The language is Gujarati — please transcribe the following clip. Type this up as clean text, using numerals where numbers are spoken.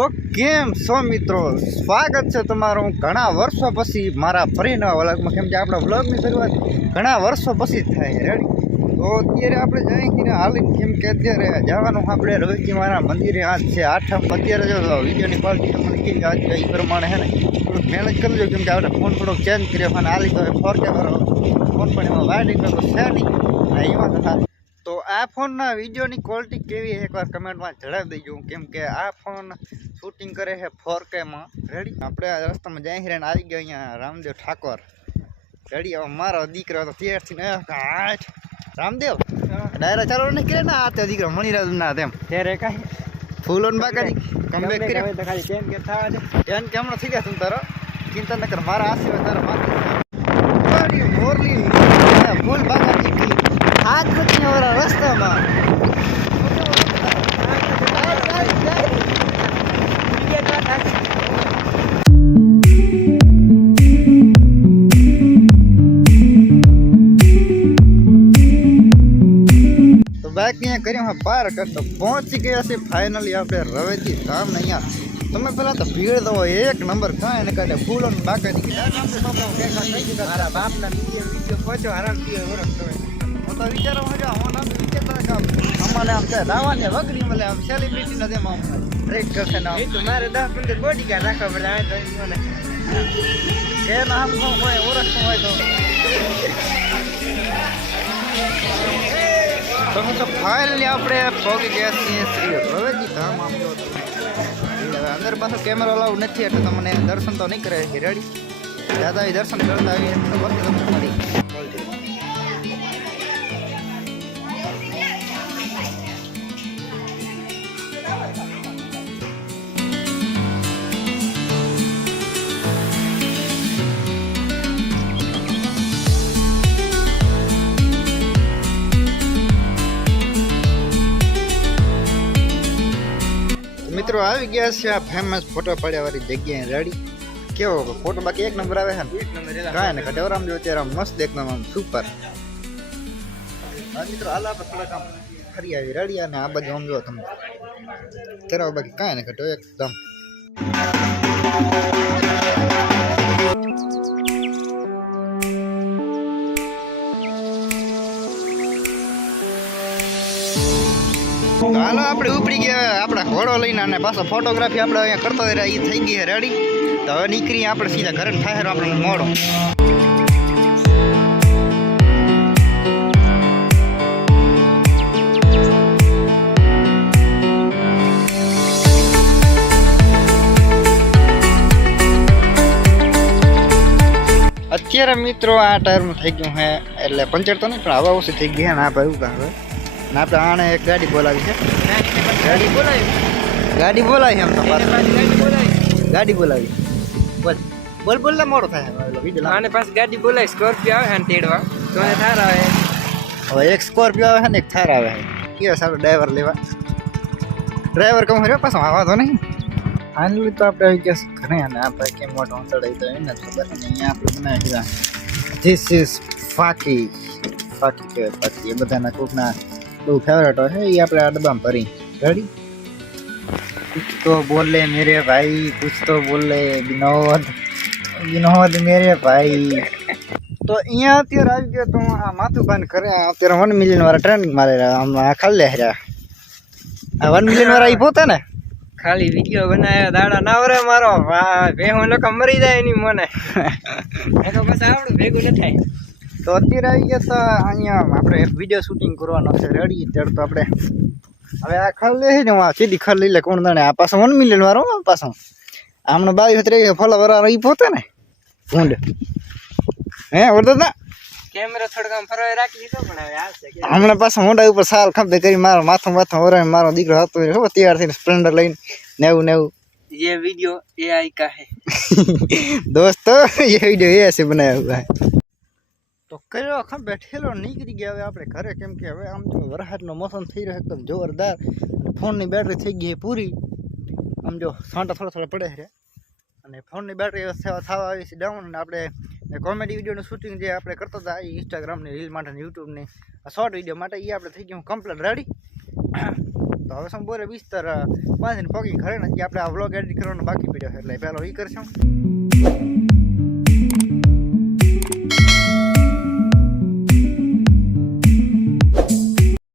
તો કેમ છો મિત્રો, સ્વાગત છે તમારું ઘણા વર્ષો પછી મારા ફરી નવા વ્લોગમાં. કેમ કે આપણા વ્લોગની શરૂઆત ઘણા વર્ષો પછી થાય. રેડી તો અત્યારે આપણે જઈએ હાલીને, કેમ કે અત્યારે જવાનું આપણે રવિજી મારા મંદિરે. આજ છે આઠમ. અત્યારે જો વિડીયોની ક્વોલિટી તમને કેવી આજ એ પ્રમાણે છે ને થોડુંક મહેનત કરી લો, કેમ કે આપણે ફોન થોડોક ચેન્જ કર્યો અને હાલી તો 4K વાળો ફોન પણ એમાં વાયરિંગ તો છે નહીં એમાં તો. તો આ ફોનના વિડીયોની ક્વોલિટી કેવી છે એકવાર કમેન્ટમાં જણાવી દેજો, કેમ કે આ ફોન શૂટિંગ કરે છે 4Kમાં. રેડી આપણે આ રસ્તામાં જઈ રહ્યા આવી ગયા અહીંયા રામદેવ ઠાકોર. રેડી હવે મારો દીકરો તો ત્યારથી ને આઠ રામદેવ ડાયરા ચાલો નહીં કરે ને આ તે દીકરો મણિરાજ ના તેમ ત્યારે કાંઈ ફૂલો ને બાકાજી કમબેક કર્યો તો ખાલી ટેન કે થવા દે. ટેન કે હમણાં થઈ ગયા તું તારો ચિંતા ન કર, મારા આશીર્વાદ તારા માથે મોરલી ફૂલ બાકાજી હાથ નથી અમારા રસ્તામાં. તો બાઇક અહીંયા કર્યું પાર કરતો પહોંચી ગયા છે ફાઇનલી આપણે રવેજી ધામ ને. અહીંયા તમે પેલા તો ભીડ તો એક નંબર કાંઈ ને કાઢે ફૂલો ને બાકાજી મારા બાપના વિડીયો પહોંચો આરામથી વરસ હું તો વિચારો મજા હું નામ વિચારતા કામ અમારે આમ છે લાવવાની વગરી મળે આમ સેલિબ્રિટી નથી એમાં ટ્રેક કરશે ને તો મારે 10-15 બોડી કાર્ડ રાખવા પડે. આવે તો મને કે નામ હોય ઓળખતું હોય તો હું તો ફાઇનલી આપણે પહોંચી ગયા છીએ શ્રી રવેજી ધામ. આમ જો અંદર પાછો કેમેરો અલાઉ નથી એટલે તમને દર્શન તો નહીં કરે. રેડી દાદા એ દર્શન કરતા આવીએ તો બાકી તમને મળી. મિત્રો આવી ગયા છે આ ફેમસ ફોટો પાડ્યા વાળી જગ્યાએ. રેડી કેવો ફોટો બાકી એક નંબર આવે છે ને, એક નંબર કાંઈ ને ઘટે આમ જો અત્યારે મસ્ત એકદમ આમ સુપર. મિત્રો હાલ આપણે થોડાક આમ ફરી આવી રેડી અને આ બાજુ આમ જો તમે ત્યારે બાકી કાંઈ ને ઘટે એકદમ. હાલો આપણે ઉપડી ગયા આપણા ઘોડો લઈને અને પાછો ફોટોગ્રાફી આપણે અહીંયા કરતા રહ્યા એ થઈ ગઈ છે રેડી. તો હવે નીકળી આપણે સીધા ઘરે થાય આપણને મોડો. અત્યારે મિત્રો આ ટાયરનું થઈ ગયું છે એટલે પંચર તો નહીં પણ હવા ઓછી થઈ ગઈ છે ને આ ભાઈ હવે ને આપણે આને એક ગાડી બોલાવી છે. ગાડી બોલાવી એમ તો ગાડી બોલાવી બોલ બોલ ને મોડો થાય આને પાછી ગાડી બોલાવી. સ્કોર્પિયો આવે ને તેડવા તો થાર આવે. હવે એક સ્કોર્પિયો આવે છે ને એક થાર આવે છે. કેવો સારો ડ્રાઈવર લેવા ડ્રાઈવર કહું રહ્યો પાછો આવા તો નહીં. ફાઇનલી તો આપણે આવી ગયા ઘરે અને આ ભાઈ કેમ મોટો ચડાવી તો એને ખબર નહીં. અહીંયા આપણે બનાવી દીધા ધીસ ઇઝ ફાકી ફાકી કહેવાય. ફાકી એ બધાના કોકના બહુ ફેવરેટ હોય છે. એ આપણે આ ડબ્બામાં ભરી રેડી. कुछ तो बोले मेरे भाई, कुछ तो बोले विनोद विनोद मेरे भाई. તો અહીંયા અત્યારે આવી ગયો તો આ માથું બંધ કરે. અત્યારે 1 મિલિયન વાળા ટ્રેનિંગ મારે આમ ખાલી લે રહ્યા. આ 1 મિલિયન વાળા એ પોતે ને ખાલી વિડીયો બનાવ્યા દાડા ના વરે મારો ભેહું લોકો મરી જાય એની મને એ તો બસ આવડું ભેગું ન થાય. તો અત્યારે આવી ગયા તો અહીંયા આપણે એક વિડીયો શૂટિંગ કરવાનો છે રેડી. ત્યારે તો આપણે હવે આ ખર લે ને સીધી ખર લઈ લે કોણ જાણે. આ પાછો 1 મિલિયન વાળો પાછો આમનો 22-23 ફોલોવર વાળો એ પોતે ને ભૂંડ હે ઓળતો ના કેમેરો થોડુંક આમ ફરવા રાખી દીધો પણ હવે આવશે હમણાં પાછો મોઢા ઉપર સાલ ખંભે કરી મારો માથું ઓરાય મારો દીકરો હતો તૈયાર થઈને સ્પ્લેન્ડર લઈને નેવું ये वीडियो एआई का है दोस्तों ये वीडियो एआई से बनाया हुआ है. તો કયો આખા બેઠેલો નીકળી ગયા હવે આપણે ઘરે. કેમ કે હવે આમ તો વરસાદનો મોસમ થઈ રહ્યો એકદમ જોરદાર. ફોનની બેટરી થઈ ગઈ પૂરી. આમ જો છાંટા થોડા પડે છે અને ફોનની બેટરી થવા આવી છે ડાઉન. અને આપણે કોમેડી વિડીયોનું શૂટિંગ જે આપણે કરતા હતા એ ઇન્સ્ટાગ્રામની રીલ માટે યુટ્યુબની શોર્ટ વિડીયો માટે એ આપણે થઈ ગયું કમ્પ્લીટ રેડી. તો હવે શું બોલે બિસ્તર બાંધીને પગી ઘરે નથી આપણે આ વ્લોગ એડિટ કરવાનો બાકી પડ્યો છે એટલે પહેલો એ કરશું.